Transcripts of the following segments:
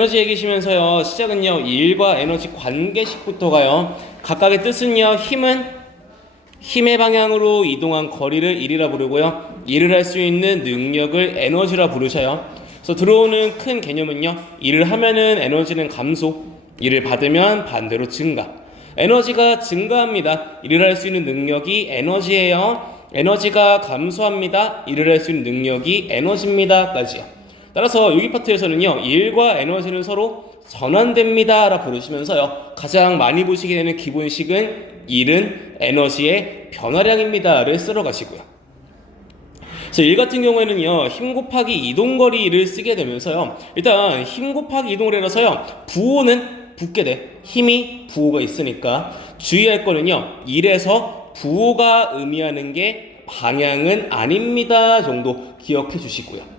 에너지 얘기시면서요. 시작은요. 일과 에너지 관계식부터 가요. 각각의 뜻은요. 힘의 방향으로 이동한 거리를 일이라 부르고요. 일을 할 수 있는 능력을 에너지라 부르셔요. 그래서 들어오는 큰 개념은요. 일을 하면은 에너지는 감소, 일을 받으면 반대로 증가. 에너지가 증가합니다. 일을 할 수 있는 능력이 에너지예요. 에너지가 감소합니다. 일을 할 수 있는 능력이 에너지입니다. 까지요. 따라서 여기 파트에서는요. 일과 에너지는 서로 전환됩니다 라 부르시면서요. 가장 많이 보시게 되는 기본식은 일은 에너지의 변화량입니다 를 쓸어 가시고요. 그래서 일 같은 경우에는요. 힘 곱하기 이동거리를 쓰게 되면서요. 일단 힘 곱하기 이동거리라서요. 부호는 붙게 돼. 힘이 부호가 있으니까 주의할 거는요. 일에서 부호가 의미하는 게 방향은 아닙니다 정도 기억해 주시고요.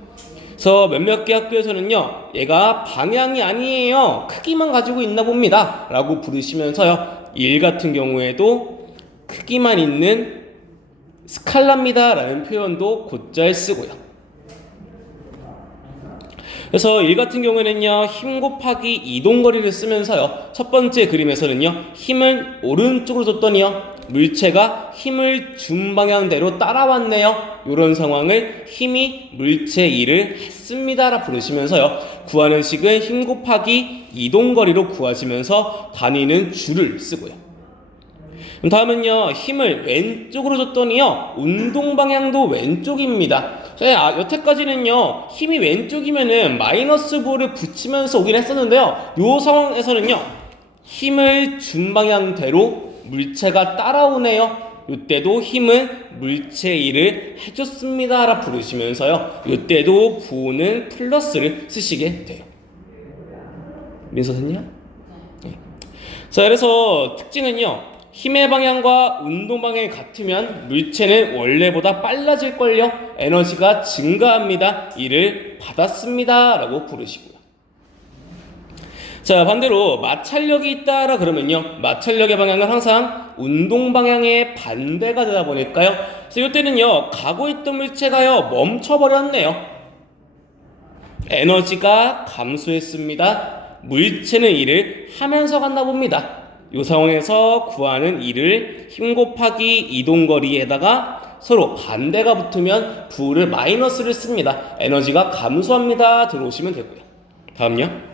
그래서 몇몇 개 학교에서는요. 얘가 방향이 아니에요. 크기만 가지고 있나 봅니다. 라고 부르시면서요. 일 같은 경우에도 크기만 있는 스칼라입니다. 라는 표현도 곧잘 쓰고요. 그래서 일 같은 경우에는요. 힘 곱하기 이동거리를 쓰면서요. 첫 번째 그림에서는요. 힘을 오른쪽으로 줬더니요. 물체가 힘을 준 방향대로 따라왔네요. 이런 상황을 힘이 물체 일을 했습니다 라 부르시면서요. 구하는 식은 힘 곱하기 이동거리로 구하시면서 단위는 줄을 쓰고요. 그럼 다음은요. 힘을 왼쪽으로 줬더니요. 운동 방향도 왼쪽입니다. 여태까지는요. 힘이 왼쪽이면은 마이너스 부호를 붙이면서 오긴 했었는데요. 이 상황에서는요. 힘을 준 방향대로 물체가 따라오네요. 이때도 힘은 물체 일을 해줬습니다 라 부르시면서요. 이때도 부호는 플러스를 쓰시게 돼요. 민서 선생님? 네. 자, 그래서 특징은요. 힘의 방향과 운동 방향이 같으면 물체는 원래보다 빨라질걸요. 에너지가 증가합니다. 이를 받았습니다 라고 부르시고요. 자, 반대로 마찰력이 있다라 그러면요. 마찰력의 방향은 항상 운동 방향의 반대가 되다 보니까요. 그래서 이때는요. 가고 있던 물체가요. 멈춰버렸네요. 에너지가 감소했습니다. 물체는 일을 하면서 갔나 봅니다. 이 상황에서 구하는 일을 힘 곱하기 이동거리에다가 서로 반대가 붙으면 부를 마이너스를 씁니다. 에너지가 감소합니다. 들어오시면 되고요. 다음요.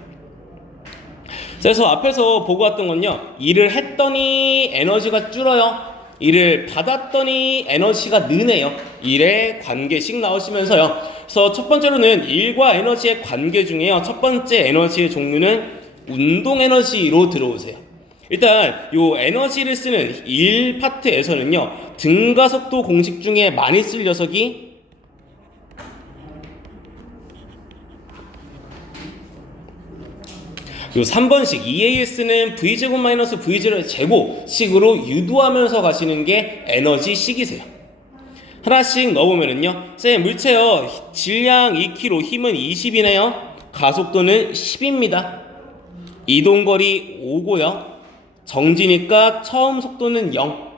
그래서 앞에서 보고 왔던 건요. 일을 했더니 에너지가 줄어요. 일을 받았더니 에너지가 느네요. 일의 관계식 나오시면서요. 그래서 첫 번째로는 일과 에너지의 관계 중에요. 첫 번째 에너지의 종류는 운동 에너지로 들어오세요. 일단 요 에너지를 쓰는 일 파트에서는요. 등가속도 공식 중에 많이 쓸 녀석이 요 3번식 EAS는 V제곱 마이너스 V0의 제곱식으로 유도하면서 가시는 게 에너지식이세요. 하나씩 넣어보면은요. 쌤, 물체요. 질량 2kg, 힘은 20이네요. 가속도는 10입니다. 이동거리 5고요. 정지니까 처음 속도는 0.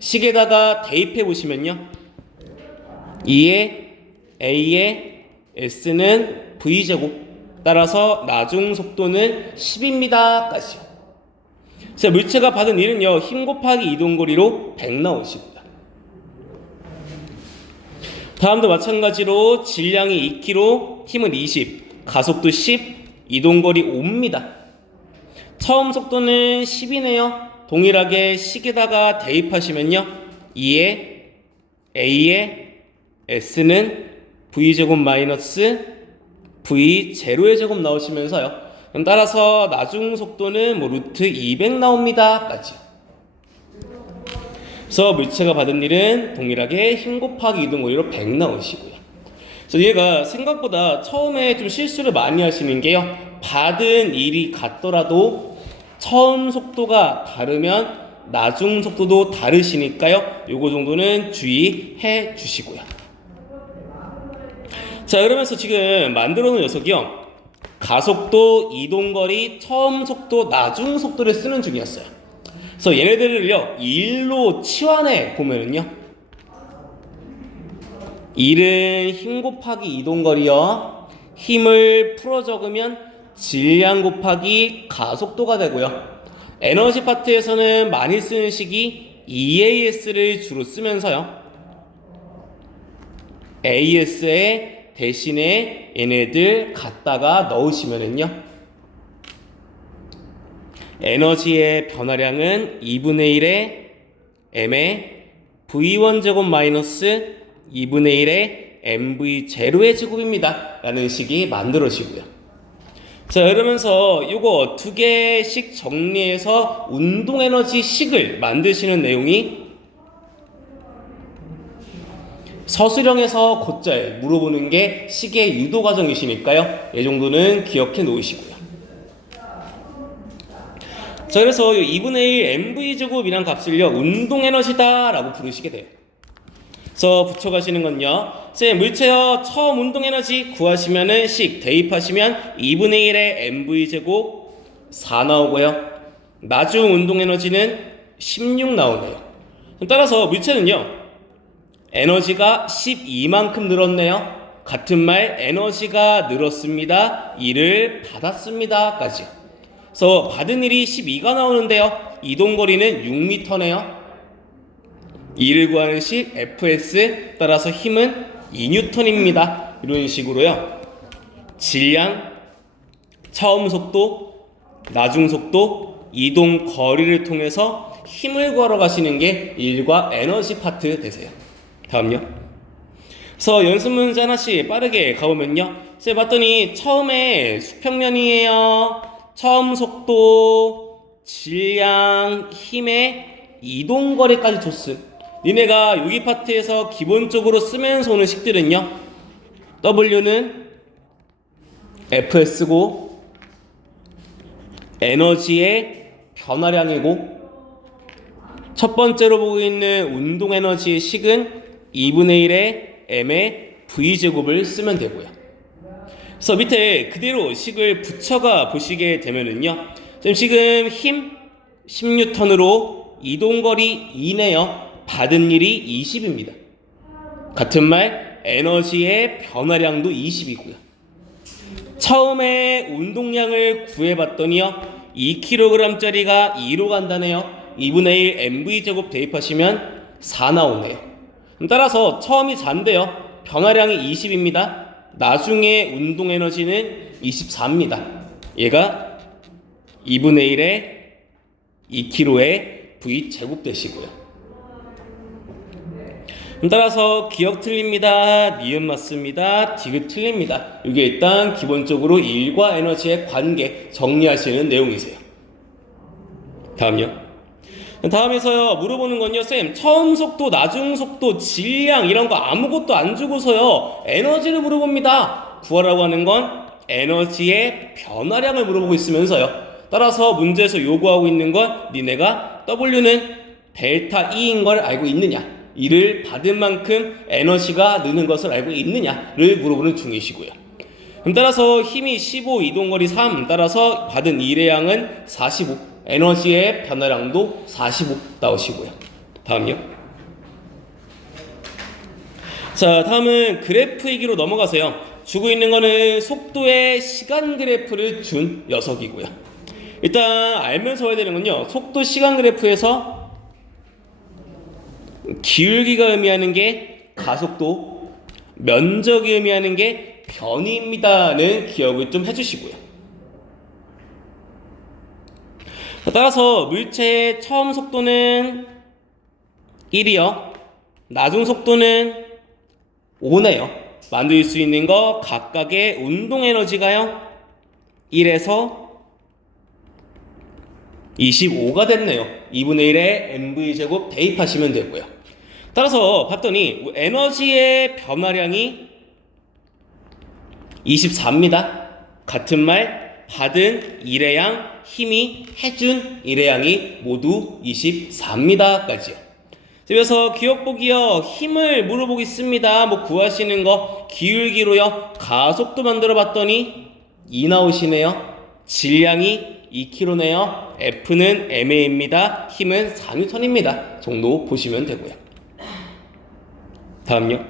식에다가 대입해보시면요. 2의 A의 S는 V제곱. 따라서 나중 속도는 10입니다. 까지요. 자, 물체가 받은 일은요. 힘 곱하기 이동거리로 100 나오시고요. 다음도 마찬가지로 질량이 2kg, 힘은 20, 가속도 10, 이동거리 5입니다. 처음 속도는 10이네요. 동일하게 식에다가 대입하시면요. 2의 A의 S는 V제곱 마이너스 V0의 제곱 나오시면서요. 그럼 따라서 나중 속도는 루트 200 나옵니다. 까지요. 그래서 물체가 받은 일은 동일하게 힘 곱하기 이동거리로 100 나오시고요. 그래서 얘가 생각보다 처음에 좀 실수를 많이 하시는 게요. 받은 일이 같더라도 처음 속도가 다르면 나중 속도도 다르시니까요. 요거 정도는 주의해 주시고요. 자, 그러면서 지금 만들어 놓은 녀석이요. 가속도, 이동거리, 처음 속도, 나중 속도를 쓰는 중이었어요. 그래서 얘네들을요. 일로 치환해 보면은요. 1은 힘 곱하기 이동거리요. 힘을 풀어 적으면 질량 곱하기 가속도가 되고요. 에너지 파트에서는 많이 쓰는 식이 EAS를 주로 쓰면서요. AS에 대신에 얘네들 갖다가 넣으시면은요. 에너지의 변화량은 2분의 1의 m의 v1제곱 마이너스 2분의 1의 mv0의 제곱입니다 라는 식이 만들어지고요. 자, 이러면서 요거 두 개씩 정리해서 운동에너지 식을 만드시는 내용이 서술형에서 곧잘 물어보는 게 식의 유도 과정이시니까요. 이 정도는 기억해 놓으시고요. 자, 그래서 2분의 1 mv제곱이란 값을요, 운동에너지다 라고 부르시게 돼요. 그래서 붙여가시는 건요, 쌤, 물체요, 처음 운동에너지 구하시면은 식 대입하시면 2분의 1의 mv제곱 4 나오고요. 나중 운동에너지는 16 나오네요. 따라서 물체는요, 에너지가 12만큼 늘었네요. 같은 말, 에너지가 늘었습니다. 일을 받았습니다. 까지요. 그래서 받은 일이 12가 나오는데요. 이동거리는 6m네요. 일을 구하는 식 Fs 따라서 힘은 2N입니다. 이런 식으로요. 질량, 처음 속도, 나중 속도, 이동 거리를 통해서 힘을 구하러 가시는 게 일과 에너지 파트 되세요. 다음요. 그래서 연습 문제 하나씩 빠르게 가보면요. 제가 봤더니 처음에 수평면이에요. 처음 속도, 질량, 힘의 이동거리까지 줬음. 니네가 여기 파트에서 기본적으로 쓰면서 오는 식들은요. W는 Fs고 에너지의 변화량이고 첫 번째로 보고 있는 운동에너지의 식은 2분의 1의 m의 v제곱을 쓰면 되고요. 그래서 밑에 그대로 식을 붙여가 보시게 되면은요. 지금 힘 10N으로 이동거리 2네요. 받은 일이 20입니다. 같은 말 에너지의 변화량도 20이고요. 처음에 운동량을 구해봤더니요. 2kg짜리가 2로 간다네요. 2분의 1 mv제곱 대입하시면 4 나오네요. 따라서 처음이 4인데요. 변화량이 20입니다. 나중에 운동에너지는 24입니다. 얘가 2분의 1의 2kg의 v제곱 되시고요. 따라서 기억 틀립니다. 니은 맞습니다. 디귿 틀립니다. 이게 일단 기본적으로 일과 에너지의 관계 정리하시는 내용이세요. 다음요. 다음에서요, 물어보는 건요, 쌤, 처음 속도, 나중 속도, 질량 이런 거 아무것도 안 주고서요, 에너지를 물어봅니다. 구하라고 하는 건 에너지의 변화량을 물어보고 있으면서요. 따라서 문제에서 요구하고 있는 건 니네가 W는 델타 E인 걸 알고 있느냐, 이를 받은 만큼 에너지가 느는 것을 알고 있느냐를 물어보는 중이시고요. 따라서 힘이 15, 이동거리 3, 따라서 받은 일의 양은 45, 에너지의 변화량도 45 나오시고요. 다음요. 자, 다음은 그래프 얘기로 넘어가세요. 주고 있는 거는 속도의 시간 그래프를 준 녀석이고요. 일단 알면서 해야 되는 건요, 속도 시간 그래프에서 기울기가 의미하는 게 가속도, 면적이 의미하는 게 변위입니다는 기억을 좀 해주시고요. 따라서 물체의 처음 속도는 1이요. 나중 속도는 5네요. 만들 수 있는 거 각각의 운동 에너지가요. 1에서 25가 됐네요. 2분의 1의 mv제곱 대입하시면 되고요. 따라서 봤더니 에너지의 변화량이 24입니다. 같은 말 받은 일의 양, 힘이 해준 일의 양이 모두 24입니다. 까지요. 그래서 기억 보기요. 힘을 물어보겠습니다. 뭐 구하시는 거 기울기로요. 가속도 만들어 봤더니 2 나오시네요. 질량이 2kg네요. F는 MA입니다. 힘은 4N입니다. 정도 보시면 되고요. 다음요.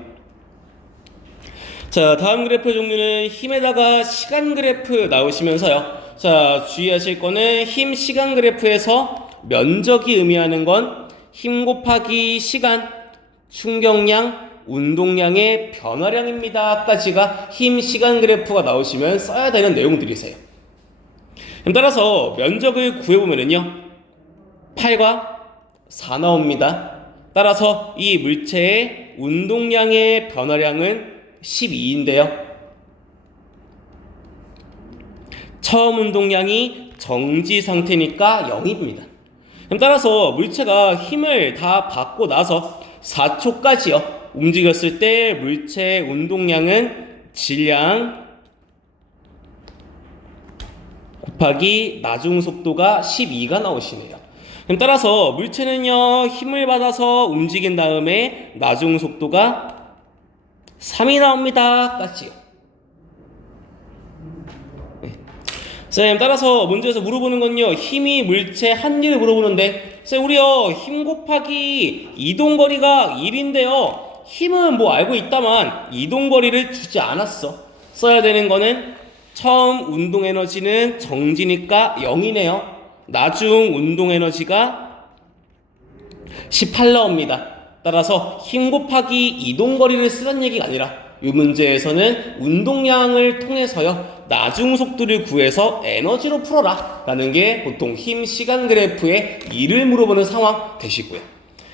자, 다음 그래프의 종류는 힘에다가 시간 그래프 나오시면서요. 자, 주의하실 거는 힘 시간 그래프에서 면적이 의미하는 건 힘 곱하기 시간, 충격량, 운동량의 변화량입니다. 까지가 힘 시간 그래프가 나오시면 써야 되는 내용들이세요. 그럼 따라서 면적을 구해보면은요, 8과 4 나옵니다. 따라서 이 물체의 운동량의 변화량은 12인데요. 처음 운동량이 정지 상태니까 0입니다. 그럼 따라서 물체가 힘을 다 받고 나서 4초까지요. 움직였을 때 물체의 운동량은 질량 곱하기 나중 속도가 12가 나오시네요. 그럼 따라서 물체는요, 힘을 받아서 움직인 다음에 나중 속도가 3이 나옵니다. 까지요. 쌤, 따라서 문제에서 물어보는 건요, 힘이 물체 한 일을 물어보는데, 쌤, 우리요, 힘 곱하기 이동거리가 1인데요, 힘은 뭐 알고 있다만 이동거리를 주지 않았어. 써야 되는 거는 처음 운동에너지는 정지니까 0이네요. 나중 운동에너지가 18 나옵니다. 따라서 힘 곱하기 이동거리를 쓰란 얘기가 아니라 이 문제에서는 운동량을 통해서요, 나중 속도를 구해서 에너지로 풀어라 라는 게 보통 힘 시간 그래프의 1을 물어보는 상황 되시고요.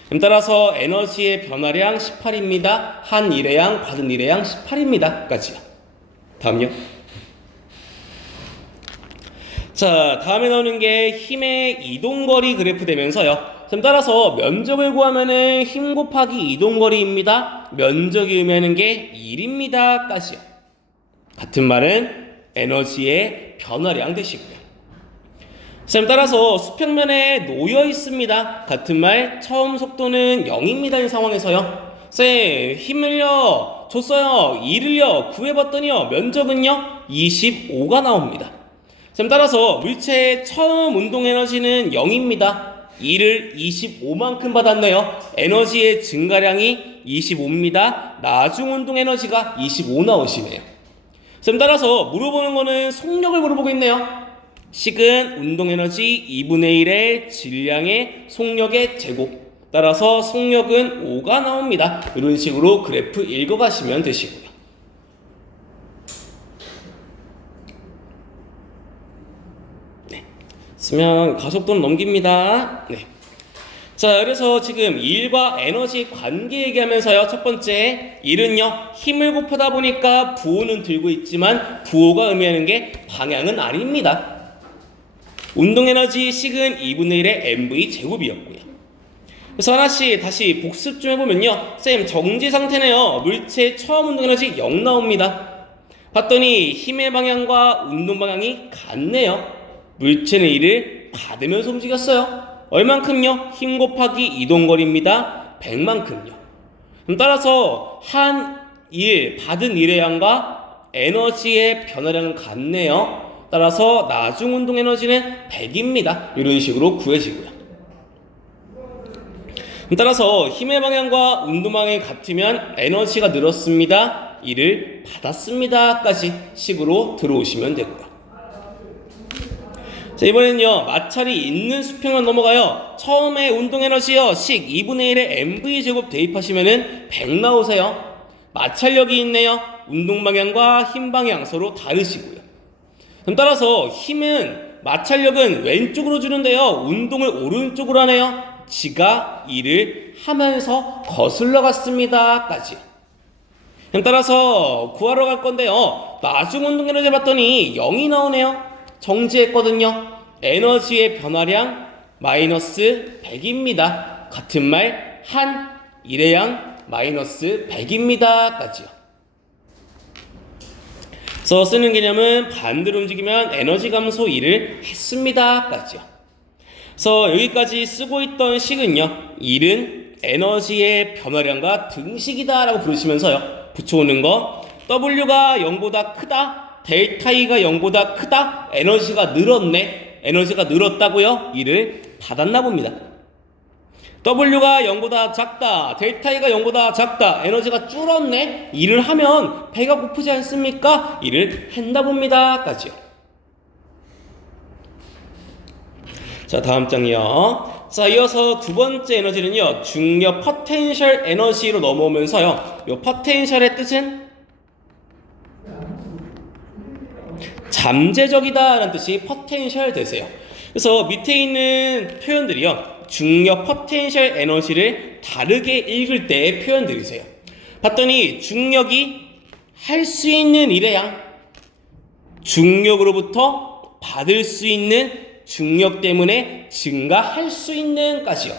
그럼 따라서 에너지의 변화량 18입니다. 한 일의 양, 받은 일의 양 18입니다. 까지요. 다음요. 자, 다음에 나오는 게 힘의 이동거리 그래프 되면서요. 그럼 따라서 면적을 구하면은 힘 곱하기 이동거리입니다. 면적이 의미하는 게 1입니다. 까지요. 같은 말은 에너지의 변화량 되시고요. 쌤, 따라서 수평면에 놓여 있습니다. 같은 말, 처음 속도는 0입니다. 이 상황에서요. 쌤, 힘을요 줬어요. 2를요 구해봤더니요, 면적은요 25가 나옵니다. 쌤, 따라서 물체의 처음 운동 에너지는 0입니다. 2를 25만큼 받았네요. 에너지의 증가량이 25입니다. 나중 운동 에너지가 25 나오시네요. 쌤, 따라서 물어보는 거는 속력을 물어보고 있네요. 식은 운동 에너지 2분의 1의 질량의 속력의 제곱. 따라서 속력은 5가 나옵니다. 이런 식으로 그래프 읽어가시면 되시고요. 네. 쓰면 가속도는 넘깁니다. 네. 자, 그래서 지금 일과 에너지 관계 얘기하면서요, 첫 번째, 일은요, 힘을 곱하다 보니까 부호는 들고 있지만 부호가 의미하는 게 방향은 아닙니다. 운동 에너지 식은 2분의 1의 mv 제곱이었고요. 그래서 하나씩 다시 복습 좀 해보면요, 쌤, 정지 상태네요. 물체 처음 운동 에너지 0 나옵니다. 봤더니 힘의 방향과 운동 방향이 같네요. 물체는 이를 받으면서 움직였어요. 얼만큼요? 힘 곱하기 이동거리입니다. 100만큼요. 그럼 따라서 한 일, 받은 일의 양과 에너지의 변화량은 같네요. 따라서 나중 운동 에너지는 100입니다. 이런 식으로 구해지고요. 따라서 힘의 방향과 운동 방향이 같으면 에너지가 늘었습니다. 이를 받았습니다. 까지 식으로 들어오시면 되고요. 자, 이번에는요, 마찰이 있는 수평만 넘어가요. 처음에 운동 에너지요, 식 2분의 1의 mv 제곱 대입하시면은 100 나오세요. 마찰력이 있네요. 운동 방향과 힘 방향 서로 다르시고요. 그럼 따라서 힘은, 마찰력은 왼쪽으로 주는데요, 운동을 오른쪽으로 하네요. 지가 이를 하면서 거슬러 갔습니다. 까지. 그럼 따라서 구하러 갈 건데요, 나중 운동 에너지 봤더니 0이 나오네요. 정지했거든요. 에너지의 변화량 마이너스 100입니다. 같은 말, 한 일의 양 마이너스 100입니다. 까지요. 그래서 쓰는 개념은 반대로 움직이면 에너지 감소 1을 했습니다. 까지요. 그래서 여기까지 쓰고 있던 식은요, 1은 에너지의 변화량과 등식이다 라고 부르시면서요, 붙여오는 거, W가 0보다 크다, 델타 E가 0보다 크다, 에너지가 늘었네, 에너지가 늘었다고요? 이를 받았나 봅니다. W가 0보다 작다. 델타 E가 0보다 작다. 에너지가 줄었네. 일을 하면 배가 고프지 않습니까? 일을 했나 봅니다. 까지요. 자, 다음 장이요. 자, 이어서 두 번째 에너지는요. 중력 포텐셜 에너지로 넘어오면서요. 요 포텐셜의 뜻은 잠재적이다 라는 뜻이 포텐셜 되세요. 그래서 밑에 있는 표현들이요. 중력 포텐셜 에너지를 다르게 읽을 때의 표현들이세요. 봤더니 중력이 할 수 있는 일의 양, 중력으로부터 받을 수 있는 중력 때문에 증가할 수 있는 까지요.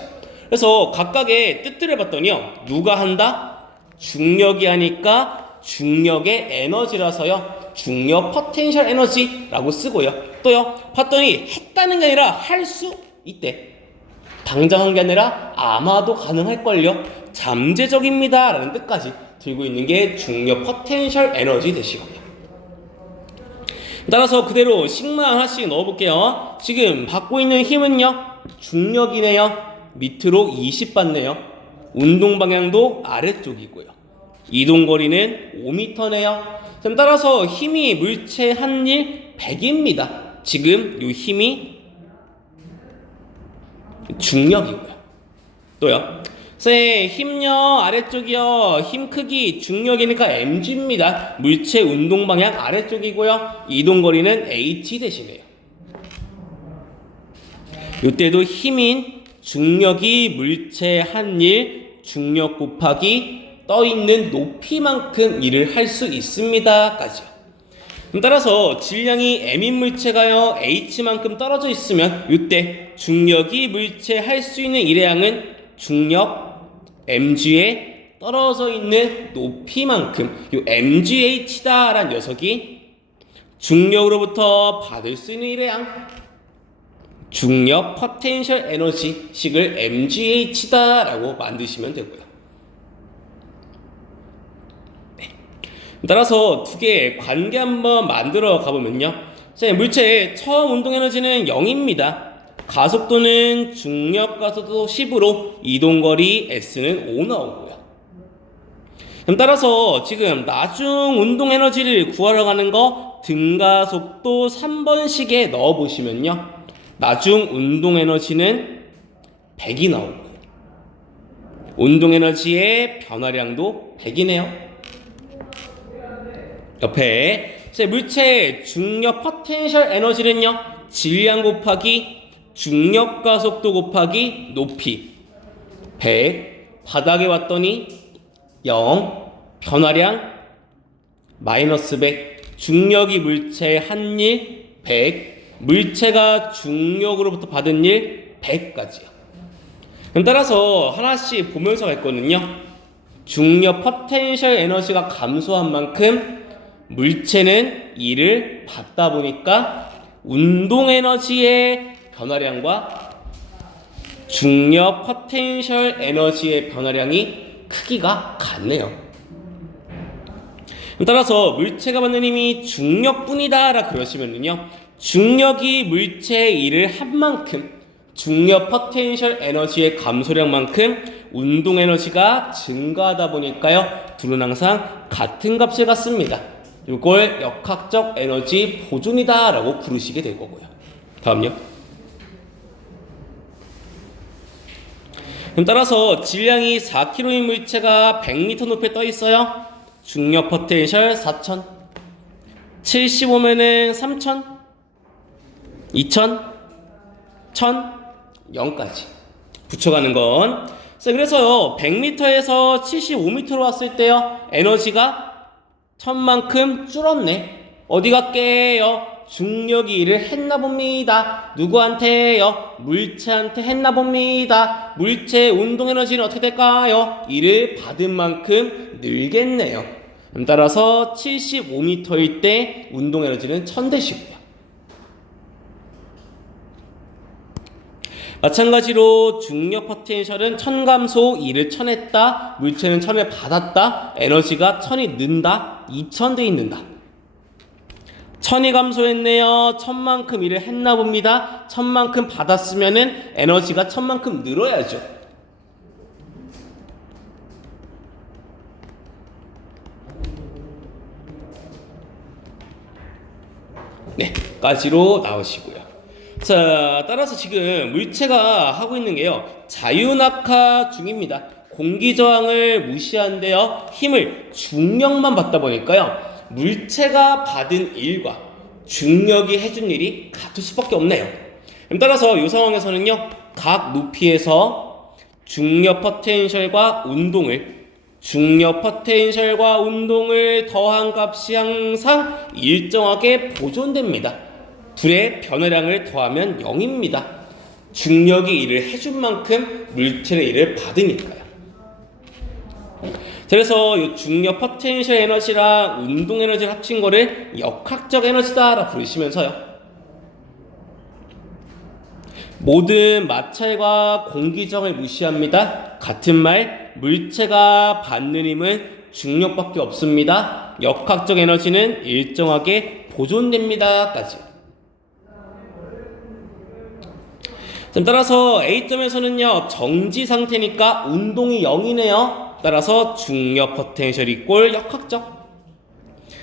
그래서 각각의 뜻들을 봤더니요. 누가 한다? 중력이 하니까 중력의 에너지라서요. 중력 포텐셜 에너지라고 쓰고요. 또요. 봤더니 했다는 게 아니라 할 수 있대. 당장 한 게 아니라 아마도 가능할걸요. 잠재적입니다 라는 뜻까지 들고 있는 게 중력 포텐셜 에너지 되시고요. 따라서 그대로 식마 하나씩 넣어볼게요. 지금 받고 있는 힘은요. 중력이네요. 밑으로 20 받네요. 운동 방향도 아래쪽이고요. 이동거리는 5m네요. 따라서 힘이 물체 한 일 100입니다. 지금 이 힘이 중력이고요. 또요. 힘요 아래쪽이요. 힘 크기 중력이니까 mg입니다. 물체 운동 방향 아래쪽이고요. 이동거리는 h 대시네요. 이때도 힘인 중력이 물체 한 일 중력 곱하기 떠있는 높이만큼 일을 할 수 있습니다. 까지요. 따라서 질량이 m인 물체가요 h만큼 떨어져 있으면 이때 중력이 물체 할 수 있는 일의 양은 중력 mg에 떨어져 있는 높이만큼 이 mgh다 라는 녀석이 중력으로부터 받을 수 있는 일의 양, 중력 포텐셜 에너지 식을 mgh다 라고 만드시면 되고요. 따라서 두 개의 관계 한번 만들어 가보면요. 자, 물체의 처음 운동 에너지는 0입니다. 가속도는 중력 가속도 10으로 이동거리 S는 5 나오고요. 따라서 지금 나중 운동 에너지를 구하러 가는 거 등가속도 3번씩에 넣어 보시면요. 나중 운동 에너지는 100이 나오고요. 운동 에너지의 변화량도 100이네요. 옆에 물체의 중력 포텐셜 에너지는요. 질량 곱하기 중력 가속도 곱하기 높이 100 바닥에 왔더니 0 변화량 마이너스 100 중력이 물체 한 일 100 물체가 중력으로부터 받은 일 100까지요. 따라서 하나씩 보면서 갈 거는요. 중력 포텐셜 에너지가 감소한 만큼 물체는 일을 받다 보니까 운동 에너지의 변화량과 중력 포텐셜 에너지의 변화량이 크기가 같네요. 따라서 물체가 받는 힘이 중력뿐이다 라 그러시면요. 중력이 물체의 일을 한 만큼 중력 포텐셜 에너지의 감소량만큼 운동 에너지가 증가하다 보니까요. 둘은 항상 같은 값을 갖습니다. 이걸 역학적 에너지 보존이다 라고 부르시게 될 거고요. 다음요. 따라서 질량이 4kg인 물체가 100m 높이에 떠 있어요. 중력 포텐셜 4000 75면은 3000 2000 1000 0까지 붙여가는 건 그래서요 100m에서 75m로 왔을 때요 에너지가 1000만큼 줄었네. 어디 갈게요? 중력이 일을 했나 봅니다. 누구한테요? 물체한테 했나 봅니다. 물체의 운동 에너지는 어떻게 될까요? 일을 받은 만큼 늘겠네요. 따라서 75m일 때 운동 에너지는 1000대시고요. 마찬가지로 중력 포텐셜은 1000 감소 1을 1000 했다. 물체는 1000을 받았다. 에너지가 1000이 는다. 2000 돼 있는다. 1000이 감소했네요. 1000만큼 일을 했나 봅니다. 1000만큼 받았으면은 에너지가 1000만큼 늘어야죠. 까지로 나오시고요. 자, 따라서 지금 물체가 하고 있는 게요, 자유낙하 중입니다. 공기 저항을 무시한데요, 힘을 중력만 받다 보니까요, 물체가 받은 일과 중력이 해준 일이 같을 수밖에 없네요. 그럼 따라서 이 상황에서는요, 각 높이에서 중력 포텐셜과 운동을 더한 값이 항상 일정하게 보존됩니다. 둘의 변화량을 더하면 0입니다. 중력이 일을 해준 만큼 물체는 일을 받으니까요. 그래서 이 중력 포텐셜 에너지랑 운동 에너지를 합친 거를 역학적 에너지다라고 부르시면서요, 모든 마찰과 공기저항을 무시합니다. 같은 말, 물체가 받는 힘은 중력밖에 없습니다. 역학적 에너지는 일정하게 보존됩니다. 까지. 따라서 A점에서는요, 정지 상태니까 운동이 0이네요. 따라서 중력 포텐셜 이꼴 역학적.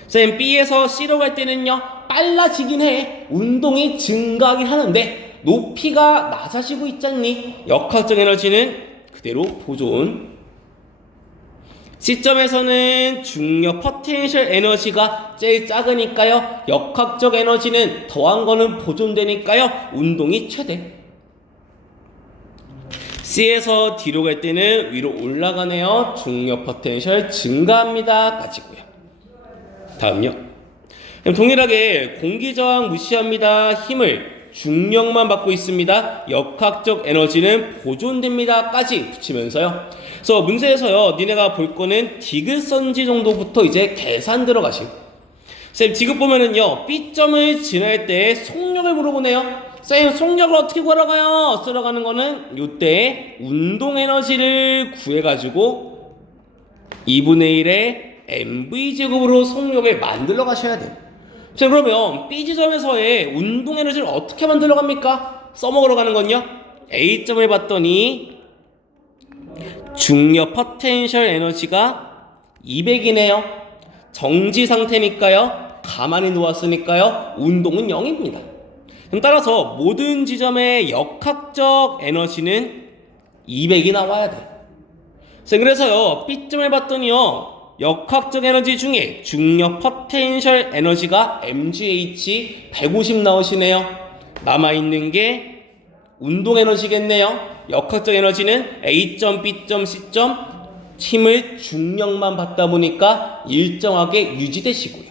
쌤, B에서 C로 갈 때는요, 빨라지긴 해. 운동이 증가하긴 하는데 높이가 낮아지고 있잖니. 역학적 에너지는 그대로 보존. C점에서는 중력 포텐셜 에너지가 제일 작으니까요, 역학적 에너지는 더한 거는 보존되니까요, 운동이 최대. C에서 D로 갈 때는 위로 올라가네요. 중력 포텐셜 증가합니다. 까지고요. 다음요. 그럼 동일하게 공기저항 무시합니다. 힘을 중력만 받고 있습니다. 역학적 에너지는 보존됩니다. 까지 붙이면서요. 그래서 문제에서요, 니네가 볼 거는 디귿선지 정도부터 이제 계산 들어가심. 쌤, 디귿 보면은요, B점을 지날 때 속력을 물어보네요. 쌤, 속력을 어떻게 구하러가요? 쓰러가는 거는 요때 운동 에너지를 구해가지고 2분의 1의 mv제곱으로 속력을 만들어 가셔야 돼요. 자, 그러면 B지점에서의 운동 에너지를 어떻게 만들어 갑니까? 써먹으러 가는 건요, A점을 봤더니 중력 포텐셜 에너지가 200이네요. 정지 상태니까요, 가만히 누웠으니까요, 운동은 0입니다. 그럼 따라서 모든 지점의 역학적 에너지는 200이 나와야 돼요. 그래서요, B점을 봤더니요, 역학적 에너지 중에 중력 포텐셜 에너지가 mgh 150 나오시네요. 남아있는 게 운동 에너지겠네요. 역학적 에너지는 A점, B점, C점 힘을 중력만 받다 보니까 일정하게 유지되시고요.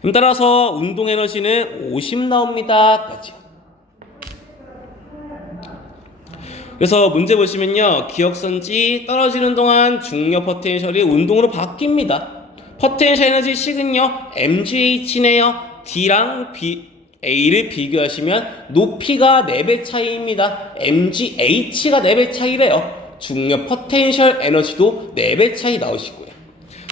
그럼 따라서 운동 에너지는 50 나옵니다. 까지. 그래서 문제 보시면요, 기억선지 떨어지는 동안 중력 포텐셜이 운동으로 바뀝니다. 포텐셜 에너지 식은요, mgh네요. D랑 A를 비교하시면 높이가 4배 차이입니다. mgh가 4배 차이래요. 중력 포텐셜 에너지도 4배 차이 나오시고요.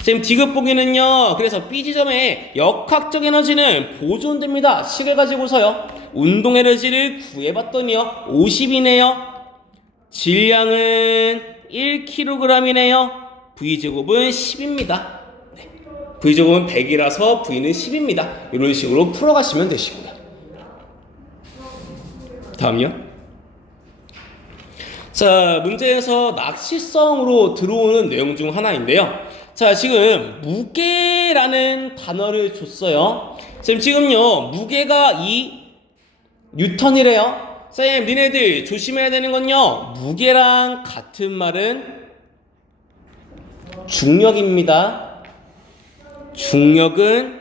지금 디귿 보기는요, 그래서 B지점의 역학적 에너지는 보존됩니다. 식을 가지고서요, 운동 에너지를 구해봤더니요, 50이네요. 질량은 1kg이네요. V제곱은 10입니다. 네. V제곱은 100이라서 V는 10입니다. 이런 식으로 풀어가시면 되십니다. 다음요. 자, 문제에서 낚시성으로 들어오는 내용 중 하나인데요. 자, 지금 무게라는 단어를 줬어요. 지금요, 무게가 2뉴턴이래요. 쌤, 니네들 조심해야 되는 건요, 무게랑 같은 말은 중력입니다. 중력은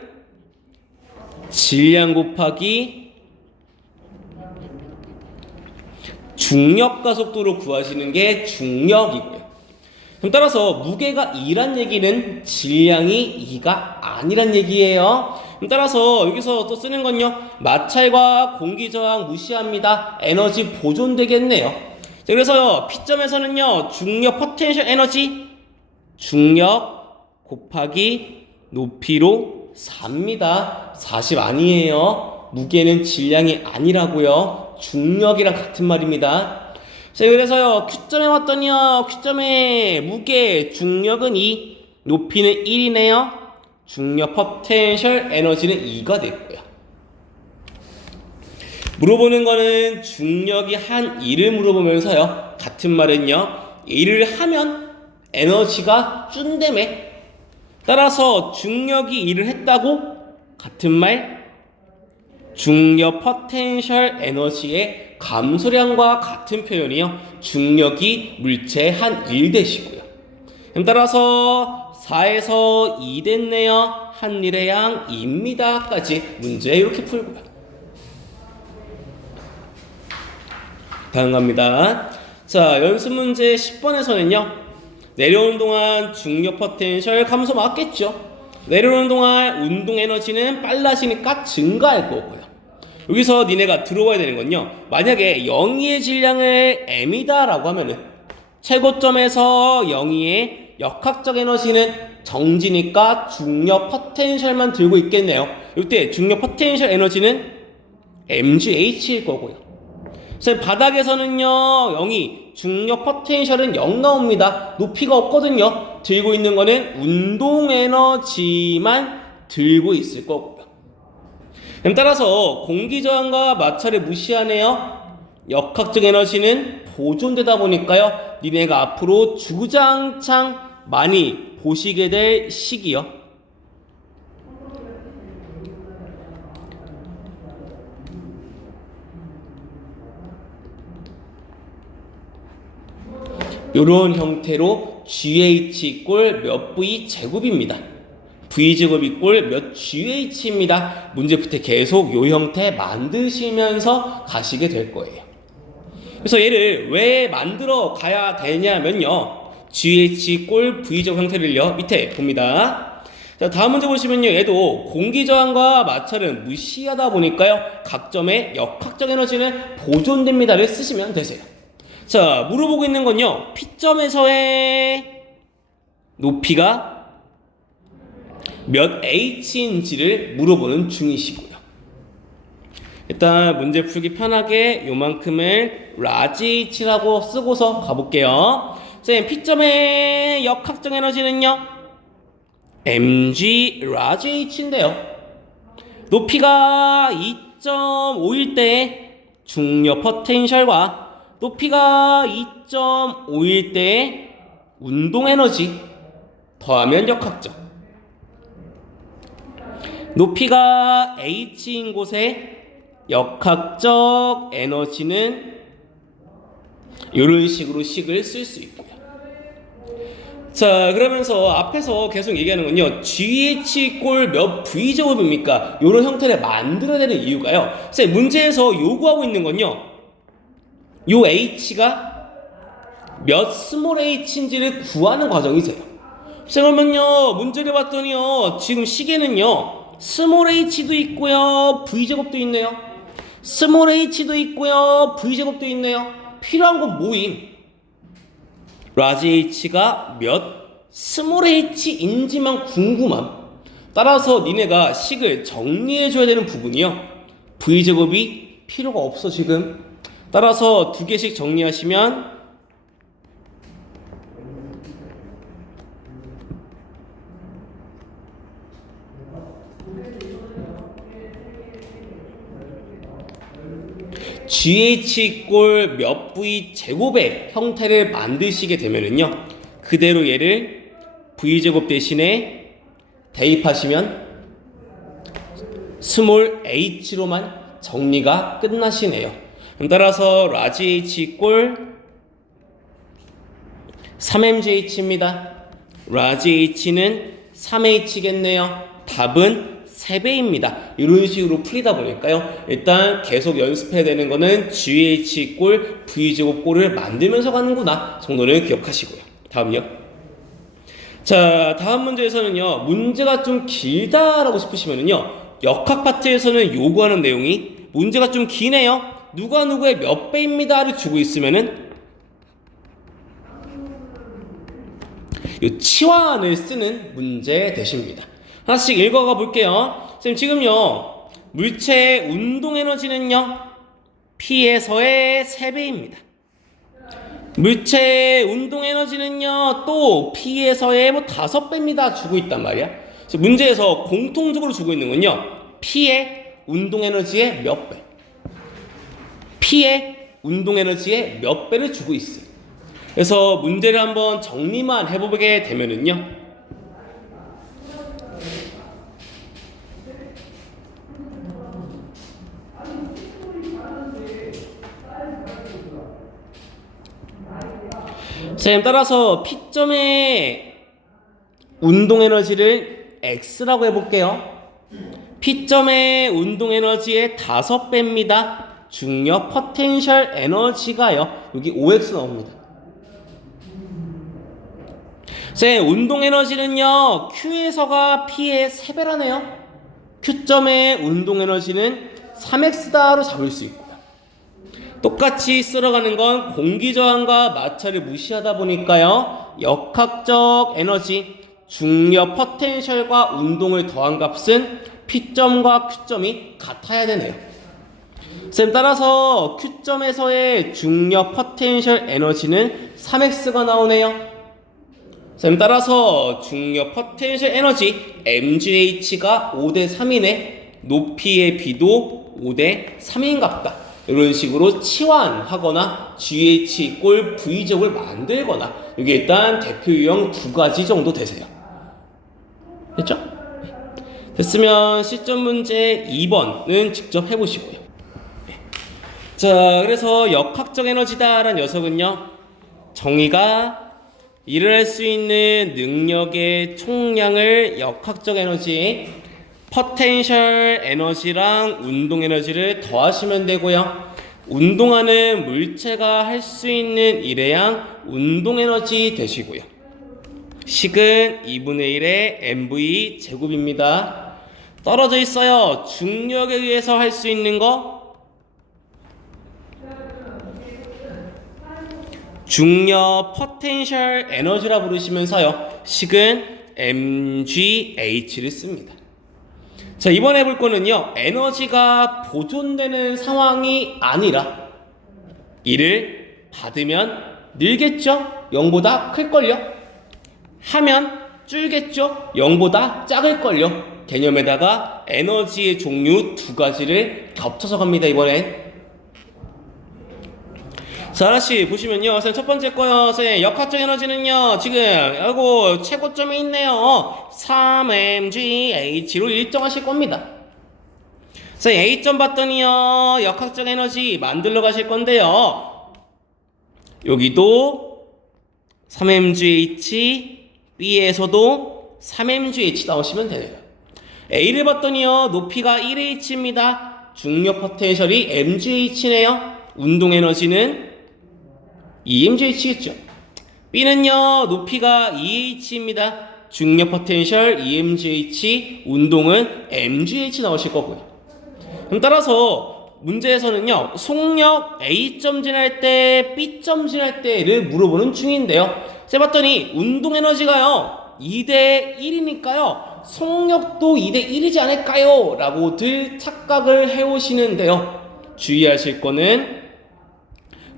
질량 곱하기 중력과 속도로 구하시는 게 중력이고요. 그럼 따라서 무게가 2란 얘기는 질량이 2가 아니란 얘기예요. 그럼 따라서 여기서 또 쓰는 건요, 마찰과 공기저항 무시합니다. 에너지 보존되겠네요. 그래서요, P점에서는요, 중력 포텐셜 에너지 중력 곱하기 높이로 4입니다. 40 아니에요. 무게는 질량이 아니라고요. 중력이랑 같은 말입니다. 자, 그래서요, Q점에 왔더니요, Q점의 무게 중력은 2, 높이는 1이네요. 중력 포텐셜 에너지는 2가 됐고요. 물어보는 거는 중력이 한 일을 물어보면서요. 같은 말은요. 일을 하면 에너지가 준다며. 따라서 중력이 일을 했다고 같은 말 중력 포텐셜 에너지의 감소량과 같은 표현이요. 중력이 물체의 한 일 되시고요. 그럼 따라서 4에서 2 됐네요. 한 일의 양 2입니다. 까지 문제 이렇게 풀고요. 다음 갑니다. 자, 연습 문제 10번에서는요. 내려오는 동안 중력 포텐셜 감소 맞겠죠? 내려오는 동안 운동 에너지는 빨라지니까 증가할 거고요. 여기서 니네가 들어와야 되는 건요. 만약에 영희의 질량을 m이다 라고 하면은 최고점에서 영희의 역학적 에너지는 정지니까 중력 포텐셜만 들고 있겠네요. 이때 중력 포텐셜 에너지는 mgh일 거고요. 그래서 바닥에서는요, 영희 중력 포텐셜은 0 나옵니다. 높이가 없거든요. 들고 있는 거는 운동 에너지만 들고 있을 거고요. 그럼 따라서 공기 저항과 마찰을 무시하네요. 역학적 에너지는 보존되다 보니까요. 니네가 앞으로 주구장창 많이 보시게 될 시기요. 이런 형태로 GH 이꼴 몇 V 제곱입니다. V 제곱 이꼴 몇 GH입니다. 문제부터 계속 이 형태 만드시면서 가시게 될 거예요. 그래서 얘를 왜 만들어 가야 되냐면요. GH 이꼴 V 제곱 형태를요. 밑에 봅니다. 자, 다음 문제 보시면요. 얘도 공기 저항과 마찰은 무시하다 보니까요. 각 점의 역학적 에너지는 보존됩니다를 쓰시면 되세요. 자, 물어보고 있는 건요. P점에서의 높이가 몇 h인지를 물어보는 중이시고요. 일단 문제 풀기 편하게 요만큼을 라지 h라고 쓰고서 가볼게요. 선생님, P점의 역학적 에너지는요. mg 라지 h인데요. 높이가 2.5일 때 중력 포텐셜과 높이가 2.5일 때 운동 에너지 더하면 역학적. 높이가 h인 곳에 역학적 에너지는 이런 식으로 식을 쓸 수 있고요. 자, 그러면서 앞에서 계속 얘기하는 건요. GH 꼴 몇 V제곱입니까? 이런 형태를 만들어야 되는 이유가요. 선생님, 문제에서 요구하고 있는 건요. 요 H가 몇 스몰 h인지를 구하는 과정이세요. 그러면요, 문제를 봤더니요, 지금 시계는요, 스몰 h도 있고요, V제곱도 있네요. 스몰 h도 있고요, V제곱도 있네요. 필요한 건 뭐임? 라지 h가 몇 스몰 h인지만 궁금함. 따라서 니네가 식을 정리해줘야 되는 부분이요. V제곱이 필요가 없어 지금. 따라서 두 개씩 정리하시면 GH 꼴 몇 V 제곱의 형태를 만드시게 되면은요. 그대로 얘를 V제곱 대신에 대입하시면 스몰 h로만 정리가 끝나시네요. 따라서 라지 h 꼴 3mgh입니다. 라지 h는 3h겠네요. 답은 3배입니다. 이런 식으로 풀리다 보니까요. 일단 계속 연습해야 되는 거는 GH 꼴 V제곱 꼴을 만들면서 가는구나 정도를 기억하시고요. 다음요. 자, 다음 문제에서는요. 문제가 좀 길다라고 싶으시면은요. 역학 파트에서는 요구하는 내용이 문제가 좀 기네요. 누가 누구의 몇 배입니다를 주고 있으면은 이 치환을 쓰는 문제 되십니다. 하나씩 읽어가 볼게요. 선생님, 지금요 물체의 운동 에너지는요 P에서의 3배입니다. 물체의 운동 에너지는요 또 P에서의 5배입니다 주고 있단 말이야. 문제에서 공통적으로 주고 있는 건요 P의 운동 에너지의 몇 배. P의 운동 에너지의 몇 배를 주고 있어요. 그래서 문제를 한번 정리만 해보게 되면은요. 자, 따라서 P점의 운동 에너지를 X라고 해볼게요. P점의 운동 에너지의 5배입니다. 중력 포텐셜 에너지가요. 여기 5x 나옵니다. 자, 운동 에너지는요. Q에서가 P의 3배라네요. Q점의 운동 에너지는 3x다로 잡을 수 있고요. 똑같이 쓸어가는 건 공기 저항과 마찰을 무시하다 보니까요. 역학적 에너지, 중력 포텐셜과 운동을 더한 값은 P점과 Q점이 같아야 되네요. 쌤, 따라서 Q점에서의 중력 포텐셜 에너지는 3x가 나오네요. 쌤, 따라서 중력 포텐셜 에너지 mgh가 5대3이네. 높이의 B도 5대3인 같다. 이런 식으로 치환하거나 GH 이꼴 V적을 만들거나, 이게 일단 대표 유형 2가지 정도 되세요. 됐죠? 됐으면 시점 문제 2번은 직접 해보시고요. 자, 그래서 역학적 에너지다라는 녀석은요, 정의가 일을 할 수 있는 능력의 총량을 역학적 에너지, 포텐셜 에너지랑 운동 에너지를 더하시면 되고요. 운동하는 물체가 할 수 있는 일의 양 운동 에너지 되시고요. 식은 2분의 1의 mv 제곱입니다. 떨어져 있어요. 중력에 의해서 할 수 있는 거 중력 포텐셜 에너지라 부르시면서요. 식은 mgh를 씁니다. 자, 이번에 해볼 거는요. 에너지가 보존되는 상황이 아니라 이를 받으면 늘겠죠? 0보다 클걸요? 하면 줄겠죠? 0보다 작을걸요? 개념에다가 에너지의 종류 2가지를 겹쳐서 갑니다, 이번엔. 자, 하나씩 보시면요. 선생님, 첫 번째 거요. 선생님, 역학적 에너지는요, 지금, 아이고, 최고점에 있네요. 3mgh로 일정하실 겁니다. 선생님, A점 봤더니요, 역학적 에너지 만들러 가실 건데요. 여기도 3mgh, B에서도 3mgh 나오시면 되네요. A를 봤더니요, 높이가 1h입니다. 중력 포텐셜이 mgh네요. 운동 에너지는 EMGH겠죠. B는요, 높이가 EH입니다. 중력 포텐셜 EMGH, 운동은 MGH 나오실 거고요. 그럼 따라서 문제에서는요, 속력 A점 지날 때, B점 지날 때를 물어보는 중인데요. 제가 봤더니 운동 에너지가요, 2대 1이니까요, 속력도 2대 1이지 않을까요? 라고들 착각을 해오시는데요. 주의하실 거는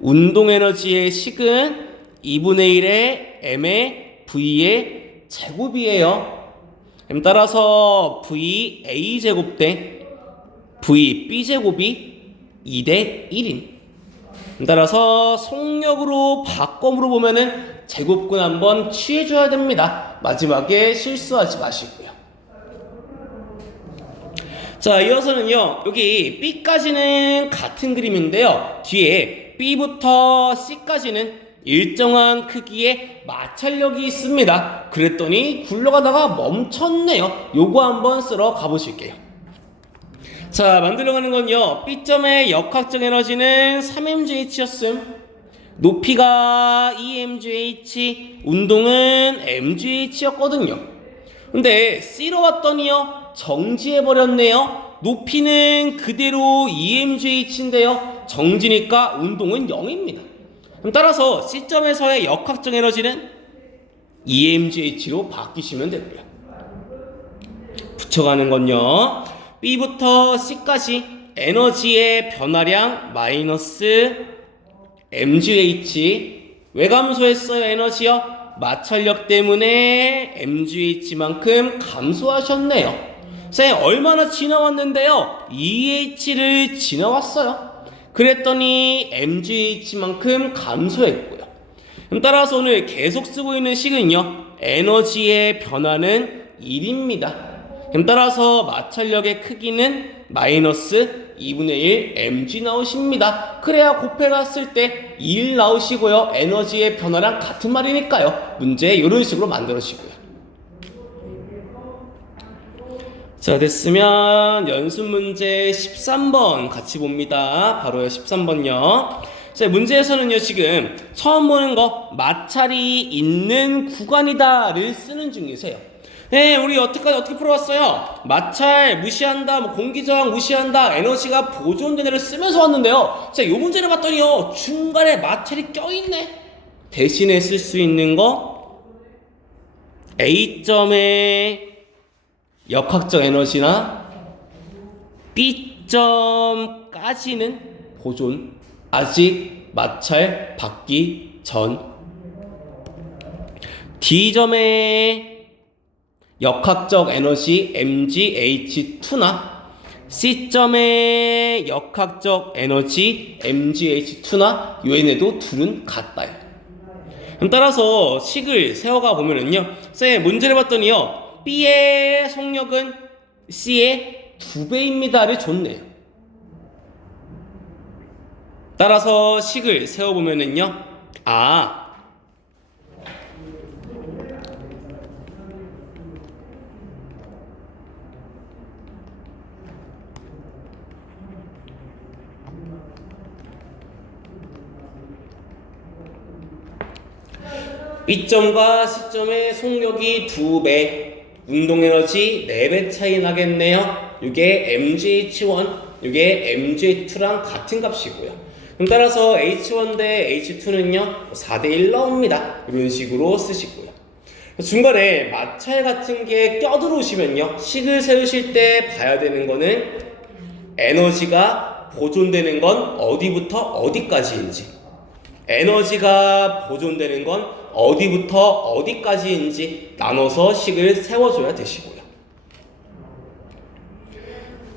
운동 에너지의 식은 2분의 1의 m의 v의 제곱이에요. 따라서 VA 제곱 대 VB 제곱이 2대 1인. 따라서 속력으로 바꿔 물어보면은 제곱근 한번 취해줘야 됩니다. 마지막에 실수하지 마시고요. 자, 이어서는요, 여기 B까지는 같은 그림인데요. 뒤에 B부터 C까지는 일정한 크기의 마찰력이 있습니다. 그랬더니 굴러가다가 멈췄네요. 요거 한번 쓸어 가보실게요. 자, 만들어가는 건요, B점의 역학적 에너지는 3mgh였음. 높이가 2mgh, 운동은 mgh였거든요. 근데 C로 왔더니요, 정지해버렸네요. 높이는 그대로 2mgh인데요. 정지니까 운동은 0입니다. 그럼 따라서 C점에서의 역학적 에너지는 2mgh로 바뀌시면 되고요. 붙여가는 건요, B부터 C까지 에너지의 변화량 마이너스 mgh. 왜 감소했어요, 에너지요? 마찰력 때문에 mgh만큼 감소하셨네요. 선생님, 얼마나 지나왔는데요? 2h를 지나왔어요. 그랬더니 mgh만큼 감소했고요. 그럼 따라서 오늘 계속 쓰고 있는 식은요, 에너지의 변화는 1입니다. 그럼 따라서 마찰력의 크기는 마이너스 2분의 1 mg 나오십니다. 그래야 곱해갔을 때 1 나오시고요. 에너지의 변화랑 같은 말이니까요. 문제 이런 식으로 만들어지고요. 자, 됐으면 연습 문제 13번 같이 봅니다. 바로 13번요. 자, 문제에서는요, 지금 처음 보는 거 마찰이 있는 구간이다를 쓰는 중이세요. 네, 우리 어떻게 풀어왔어요? 마찰 무시한다, 뭐 공기저항 무시한다, 에너지가 보존된 애를 쓰면서 왔는데요. 자, 요 문제를 봤더니요, 중간에 마찰이 껴있네. 대신에 쓸 수 있는 거 A점의 역학적 에너지나 B점까지는 보존, 아직 마찰 받기 전. D점의 역학적 에너지 MgH2나 C점의 역학적 에너지 MgH2나 요얘네도 둘은 같다요. 그럼 따라서 식을 세워가 보면은요, 쌤 문제를 봤더니요, B의 속력은 C의 2배입니다를 줬네요. 따라서 식을 세워보면은요, B점과 C점의 속력이 2배, 운동에너지 4배 차이 나겠네요. 이게 MgH1, 이게 MgH2랑 같은 값이고요. 그럼 따라서 H1 대 H2는요 4대1 나옵니다. 이런 식으로 쓰시고요. 중간에 마찰 같은 게 껴들어오시면요, 식을 세우실 때 봐야 되는 거는 에너지가 보존되는 건 어디부터 어디까지인지, 에너지가 보존되는 건 어디부터 어디까지인지 나눠서 식을 세워줘야 되시고요.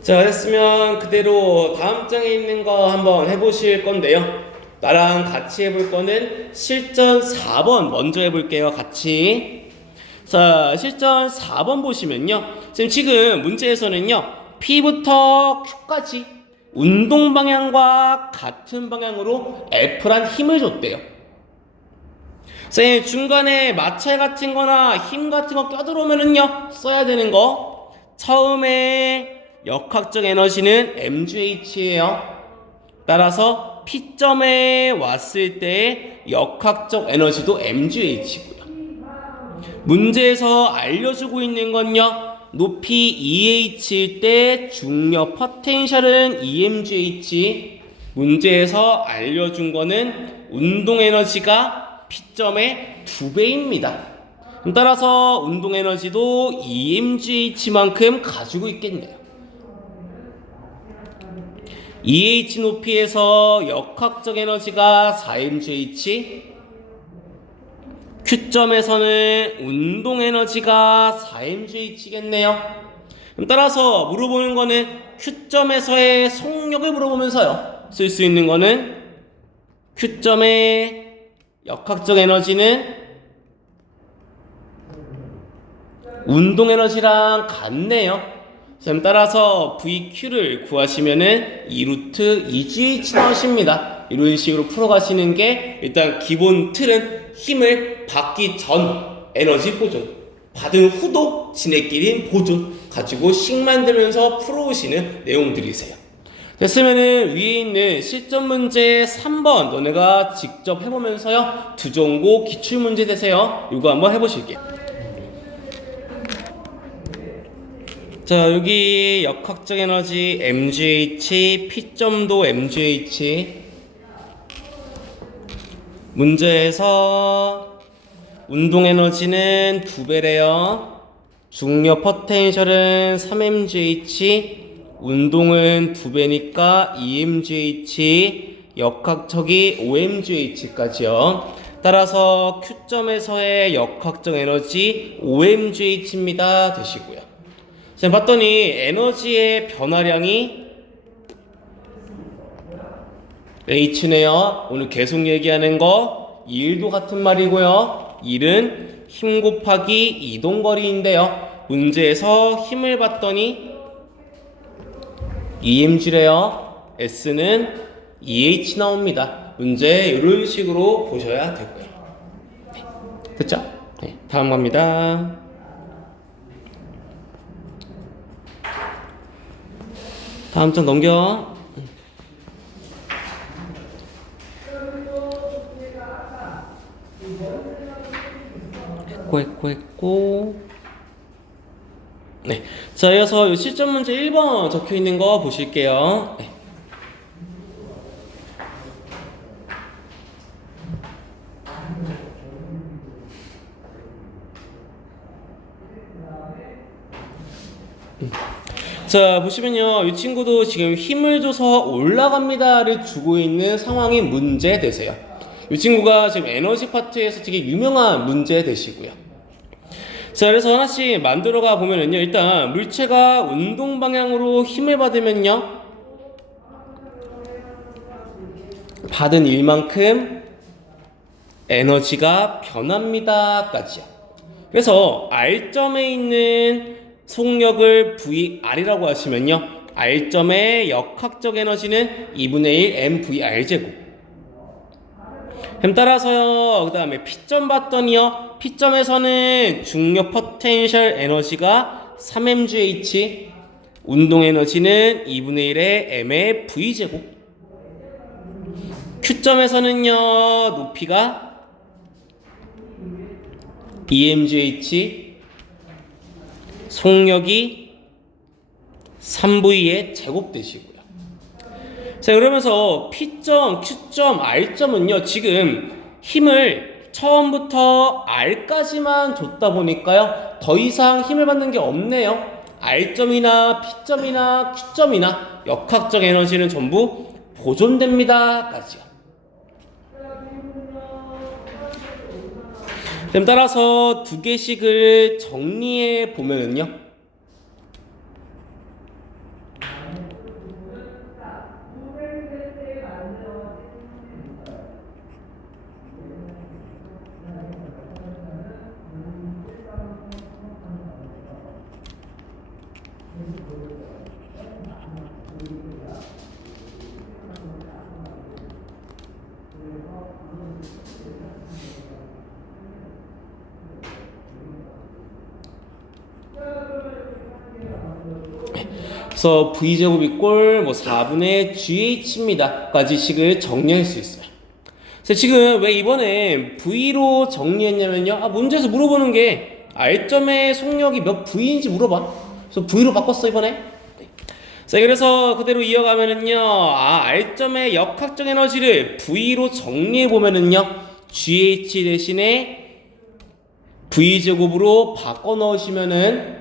자, 됐으면 그대로 다음 장에 있는 거 한번 해보실 건데요. 나랑 같이 해볼 거는 실전 4번 먼저 해볼게요. 같이. 자, 실전 4번 보시면요, 지금 문제에서는요, P부터 Q까지 운동 방향과 같은 방향으로 F란 힘을 줬대요. 쌤, 중간에 마찰 같은 거나 힘 같은 거 껴들어오면은요, 써야 되는 거, 처음에 역학적 에너지는 mgh예요. 따라서 P점에 왔을 때 역학적 에너지도 mgh고요. 문제에서 알려주고 있는 건요, 높이 EH일 때 중력 포텐셜은 EMGH. 문제에서 알려준 거는 운동 에너지가 P점의 2배입니다. 따라서 운동 에너지도 EMGH만큼 가지고 있겠네요. EH 높이에서 역학적 에너지가 4mgh, Q점에서는 운동 에너지가 4mgh겠네요. 그럼 따라서 물어보는 거는 Q점에서의 속력을 물어보면서요, 쓸 수 있는 거는 Q점의 역학적 에너지는 운동 에너지랑 같네요. 그럼 따라서 VQ를 구하시면은 2루트 2GH 나오십니다. 이런 식으로 풀어가시는 게 일단 기본 틀은 힘을 받기 전 에너지 보존, 받은 후도 지네끼리 보존 가지고 식 만들면서 풀어오시는 내용들이세요. 됐으면은 위에 있는 실전 문제 3번 너네가 직접 해보면서요, 두종고 기출문제 되세요. 이거 한번 해보실게요. 자, 여기 역학적 에너지 MGH, P점도 MGH. 문제에서 운동 에너지는 2배래요. 중력 포텐셜은 3mgh, 운동은 2배니까 2mgh, 역학적이 5mgh까지요. 따라서 Q점에서의 역학적 에너지 5mgh입니다. 되시고요. 지금 봤더니 에너지의 변화량이 H네요. 오늘 계속 얘기하는 거 2일도 같은 말이고요. 1은 힘 곱하기 이동거리인데요. 문제에서 힘을 봤더니 EMG래요. S는 EH 나옵니다. 문제 이런 식으로 보셔야 되고요. 네. 됐죠? 네. 다음 갑니다. 다음 장 넘겨. 했고. 네. 자, 이어서 실전 문제 1번 적혀 있는 거 보실게요. 네. 자, 보시면요. 이 친구도 지금 힘을 줘서 올라갑니다를 주고 있는 상황이 문제 되세요. 이 친구가 지금 에너지 파트에서 되게 유명한 문제 되시고요. 자, 그래서 하나씩 만들어가 보면은요. 일단 물체가 운동 방향으로 힘을 받으면요. 받은 일만큼 에너지가 변합니다까지요. 그래서 R점에 있는 속력을 VR이라고 하시면요. R점의 역학적 에너지는 2분의 1 mVR제곱. 그럼 따라서요. 그 다음에 P점 봤더니요. P점에서는 중력 포텐셜 에너지가 3mgh, 운동 에너지는 2분의 1의 m의 V제곱. Q점에서는요. 높이가 2mgh, 속력이 3V의 제곱 되시고요. 자, 그러면서 P점, Q점, R점은요. 지금 힘을 처음부터 R까지만 줬다 보니까요. 더 이상 힘을 받는 게 없네요. R점이나 P점이나 Q점이나 역학적 에너지는 전부 보존됩니다. 까지요. 그럼 따라서 두 개씩을 정리해 보면은요. 그래서 V제곱 이꼴 4분의 GH입니다. 까지 식을 정리할 수 있어요. 그래서 지금 왜 이번에 V로 정리했냐면요. 문제에서 물어보는 게 R점의 속력이 몇 V인지 물어봐. 그래서 V로 바꿨어, 이번에. 네. 자, 그래서 그대로 이어가면은요. R점의 역학적 에너지를 V로 정리해보면은요. GH 대신에 V제곱으로 바꿔 넣으시면은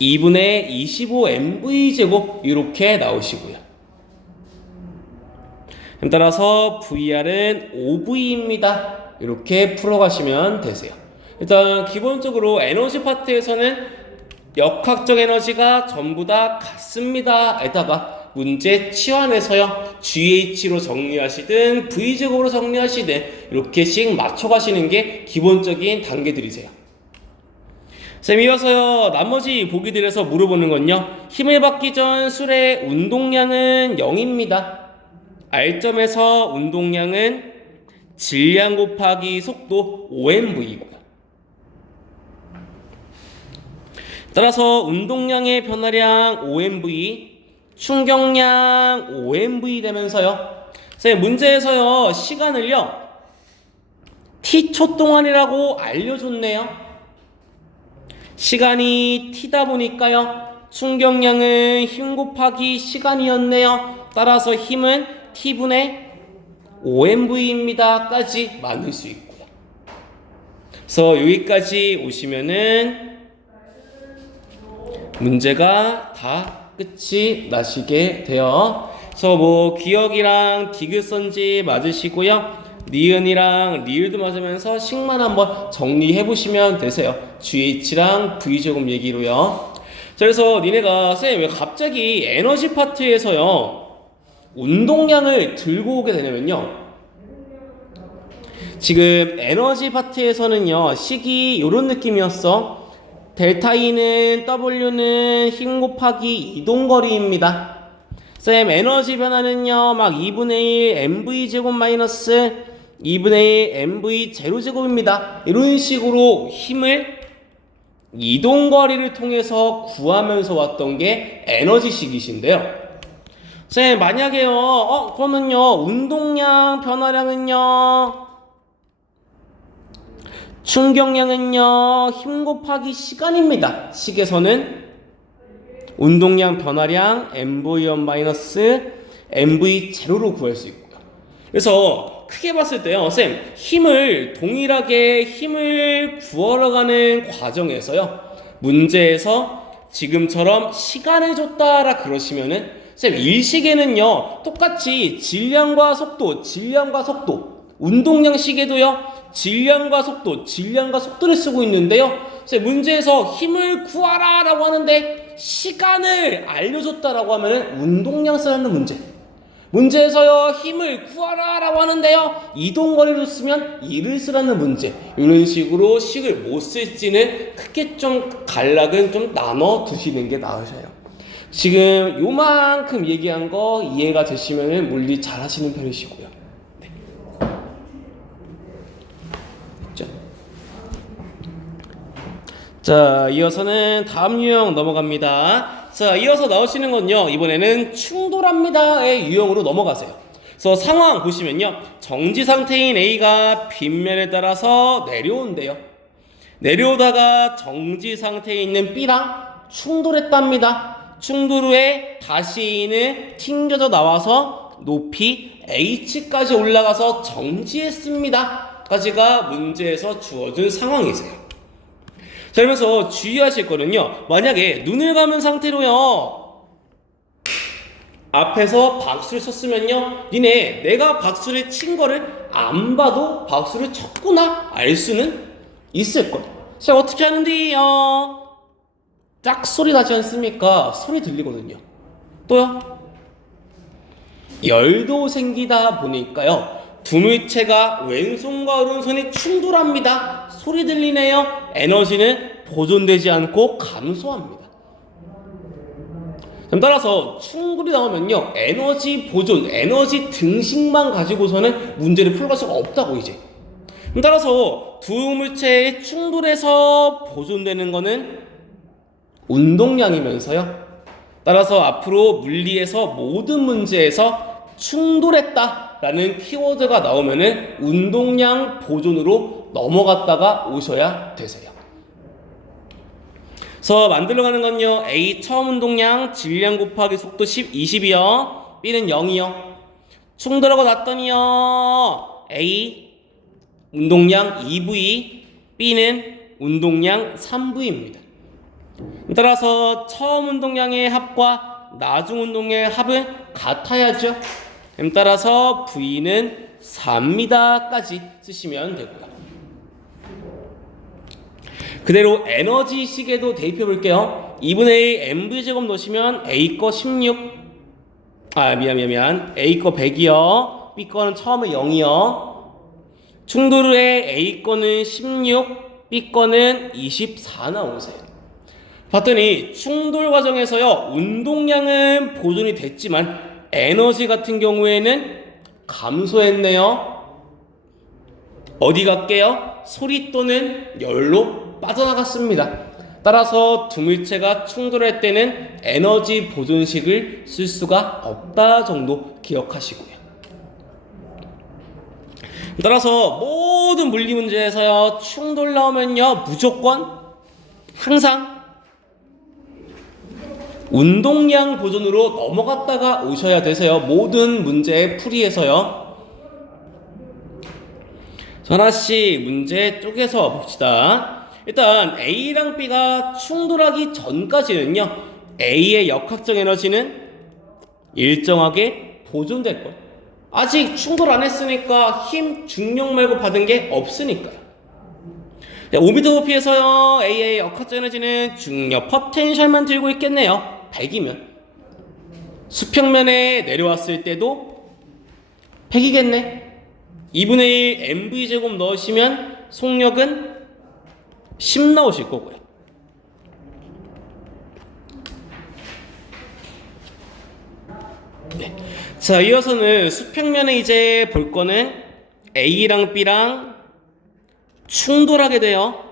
2분의 25mv제곱 이렇게 나오시고요. 따라서 VR은 5V입니다. 이렇게 풀어가시면 되세요. 일단 기본적으로 에너지 파트에서는 역학적 에너지가 전부 다 같습니다. 에다가 문제 치환해서요. GH로 정리하시든 V제곱으로 정리하시든 이렇게씩 맞춰가시는 게 기본적인 단계들이세요. 쌤, 이어서요. 나머지 보기들에서 물어보는 건요. 힘을 받기 전 술의 운동량은 0입니다. R점에서 운동량은 질량 곱하기 속도 5mv고요. 따라서 운동량의 변화량 5mv, 충격량 5mv 되면서요. 쌤, 문제에서요. 시간을요. T초 동안이라고 알려줬네요. 시간이 T다 보니까요. 충격량은 힘 곱하기 시간이었네요. 따라서 힘은 T분의 5mv입니다. 까지 만들 수 있고요. 그래서 여기까지 오시면은 문제가 다 끝이 나시게 돼요. 그래서 기억이랑 디귿선지 맞으시고요. 니은이랑 리을도 맞으면서 식만 한번 정리해 보시면 되세요. GH랑 V제곱 얘기로요. 자, 그래서 니네가 쌤 왜 갑자기 에너지 파트에서요 운동량을 들고 오게 되냐면요, 지금 에너지 파트에서는요 식이 요런 느낌이었어. 델타 E는 W는 힘 곱하기 이동거리입니다. 쌤 에너지 변화는요 막 2분의 1 mv 제곱 마이너스 2분의 1 mv 제로 제곱입니다. 이런 식으로 힘을 이동거리를 통해서 구하면서 왔던 게 에너지식이신데요. 쌤 만약에요 그러면요 운동량 변화량은요 충격량은요 힘 곱하기 시간입니다. 식에서는 운동량 변화량 mv1 mv 제로로 구할 수 있고요. 그래서 크게 봤을 때요 쌤 힘을 동일하게 힘을 구하러 가는 과정에서요 문제에서 지금처럼 시간을 줬다라 그러시면은 쌤 일식에는요 똑같이 질량과 속도 운동량 식에도요 질량과 속도를 쓰고 있는데요 쌤 문제에서 힘을 구하라 라고 하는데 시간을 알려줬다라고 하면은 운동량 쓰라는 문제에서요 힘을 구하라 라고 하는데요 이동거리로 쓰면 일을 쓰라는 문제. 이런 식으로 식을 못 쓸지는 크게 좀 간략은 좀 나눠 두시는 게 나으셔요. 지금 요만큼 얘기한 거 이해가 되시면 물리 잘 하시는 편이시고요. 네. 자, 이어서는 다음 유형 넘어갑니다. 자, 이어서 나오시는 건요 이번에는 충돌합니다의 유형으로 넘어가세요. 그래서 상황 보시면요 정지 상태인 A가 빗면에 따라서 내려온대요. 내려오다가 정지 상태에 있는 B랑 충돌했답니다. 충돌 후에 다시 A는 튕겨져 나와서 높이 H까지 올라가서 정지했습니다. 까지가 문제에서 주어진 상황이세요. 자, 그러면서 주의하실 거는요 만약에 눈을 감은 상태로요 앞에서 박수를 쳤으면요 니네 내가 박수를 친 거를 안 봐도 박수를 쳤구나 알 수는 있을 거예요. 자, 어떻게 하는데요? 짝소리 나지 않습니까? 소리 들리거든요. 또요? 열도 생기다 보니까요 두 물체가 왼손과 오른손이 충돌합니다. 소리 들리네요. 에너지는 보존되지 않고 감소합니다. 따라서 충돌이 나오면요 에너지 보존, 에너지 등식만 가지고서는 문제를 풀어갈 수가 없다고 이제. 따라서 두 물체의 충돌에서 보존되는 거는 운동량이면서요 따라서 앞으로 물리에서 모든 문제에서 충돌했다 라는 키워드가 나오면은 운동량 보존으로 넘어갔다가 오셔야 되세요. 그래서 만들어가는 건요 A 처음 운동량 질량 곱하기 속도 20이요 B는 0이요 충돌하고 났더니요 A 운동량 2V B는 운동량 3V입니다. 따라서 처음 운동량의 합과 나중 운동량의 합은 같아야죠. 따라서 V는 4입니다까지 쓰시면 되고요. 그대로 에너지식에도 대입해 볼게요. 2분의 1 mv제곱 넣으시면 A 거 16 A 거 100이요 B 거는 처음에 0이요 충돌 후에 A 거는 16 B 거는 24 나오세요. 봤더니 충돌 과정에서요 운동량은 보존이 됐지만 에너지 같은 경우에는 감소했네요. 어디 갈게요? 소리 또는 열로 빠져나갔습니다. 따라서 두 물체가 충돌할 때는 에너지 보존식을 쓸 수가 없다 정도 기억하시고요. 따라서 모든 물리 문제에서요 충돌 나오면요 무조건 항상 운동량 보존으로 넘어갔다가 오셔야 되세요. 모든 문제의 풀이에서요. 하나씩 문제 쪼개서 봅시다. 일단 A랑 B가 충돌하기 전까지는요 A의 역학적 에너지는 일정하게 보존될 거예요. 아직 충돌 안 했으니까 힘, 중력 말고 받은 게 없으니까요. 5m 높이에서요, A의 역학적 에너지는 중력 포텐셜만 들고 있겠네요. 100이면. 수평면에 내려왔을 때도 100이겠네. 2분의 1 mv제곱 넣으시면 속력은 10 나오실 거고요. 네. 자, 이어서는 수평면에 이제 볼 거는 A랑 B랑 충돌하게 돼요.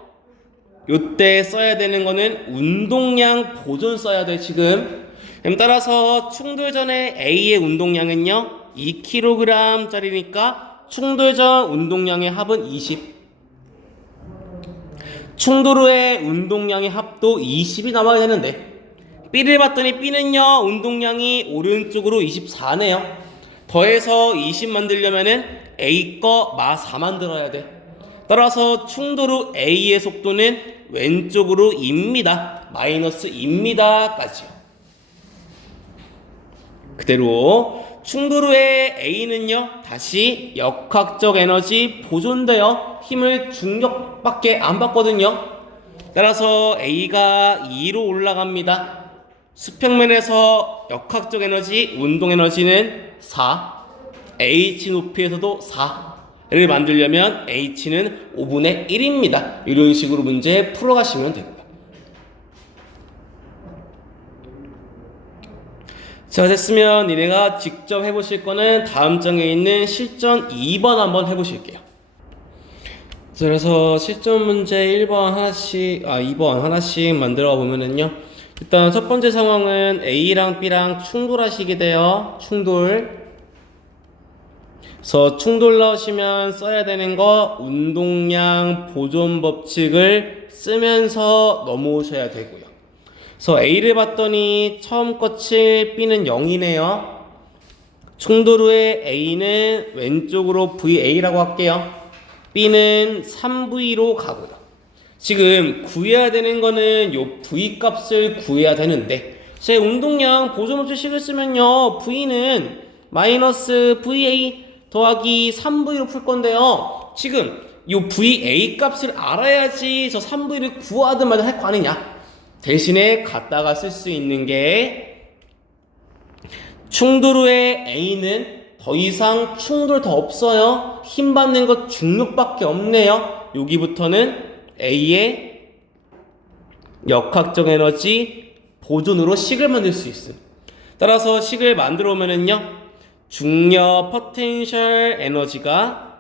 요때 써야 되는 거는 운동량 보존 써야 돼, 지금. 따라서 충돌 전에 A의 운동량은요, 2kg 짜리니까 충돌 전 운동량의 합은 20. 충돌 후에 운동량의 합도 20이 나와야 되는데, B를 봤더니 B는요, 운동량이 오른쪽으로 24네요. 더해서 20 만들려면은 A 거 마 4 만들어야 돼. 따라서 충돌 후 A의 속도는 왼쪽으로 2입니다. 마이너스 2입니다. 까지요. 그대로 충돌 후에 A는요, 다시 역학적 에너지 보존돼요. 힘을 중력밖에 안 받거든요. 따라서 A가 2로 올라갑니다. 수평면에서 역학적 에너지, 운동 에너지는 4, H 높이에서도 4를 만들려면 H는 5분의 1입니다. 이런 식으로 문제 풀어가시면 되고요. 자, 됐으면 니네가 직접 해보실 거는 다음 장에 있는 실전 2번 한번 해보실게요. 자, 그래서 실전 문제 2번 하나씩 만들어 보면은요, 일단 첫 번째 상황은 A랑 B랑 충돌하시게 돼요. 충돌. 그래서 충돌 나오시면 써야 되는 거 운동량 보존 법칙을 쓰면서 넘어오셔야 되고요. 그래서 A를 봤더니 처음 거 7, B는 0이네요. 충돌 후에 A는 왼쪽으로 VA라고 할게요. B는 3V로 가고요. 지금 구해야 되는 거는 요 V 값을 구해야 되는데, 제 운동량 보존법칙식을 쓰면요, V는 마이너스 VA 더하기 3V로 풀 건데요, 지금 요 VA 값을 알아야지 저 3V를 구하든 말든 할 거 아니냐. 대신에 갖다가 쓸 수 있는 게, 충돌 후에 A는 더 이상 충돌 더 없어요. 힘 받는 거 중력밖에 없네요. 여기부터는 A의 역학적 에너지 보존으로 식을 만들 수 있음. 따라서 식을 만들어 오면은요, 중력 포텐셜 에너지가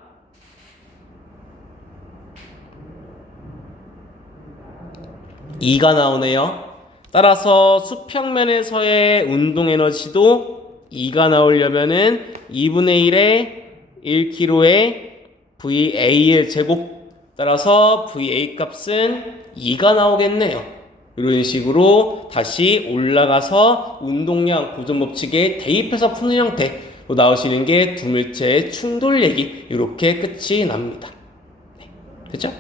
E가 나오네요. 따라서 수평면에서의 운동 에너지도 E가 나오려면은 2분의 1에 1kg의 VA의 제곱, 따라서 VA 값은 2가 나오겠네요. 이런 식으로 다시 올라가서 운동량 보존 법칙에 대입해서 푸는 형태로 나오시는 게 두물체의 충돌 얘기, 이렇게 끝이 납니다. 네, 됐죠?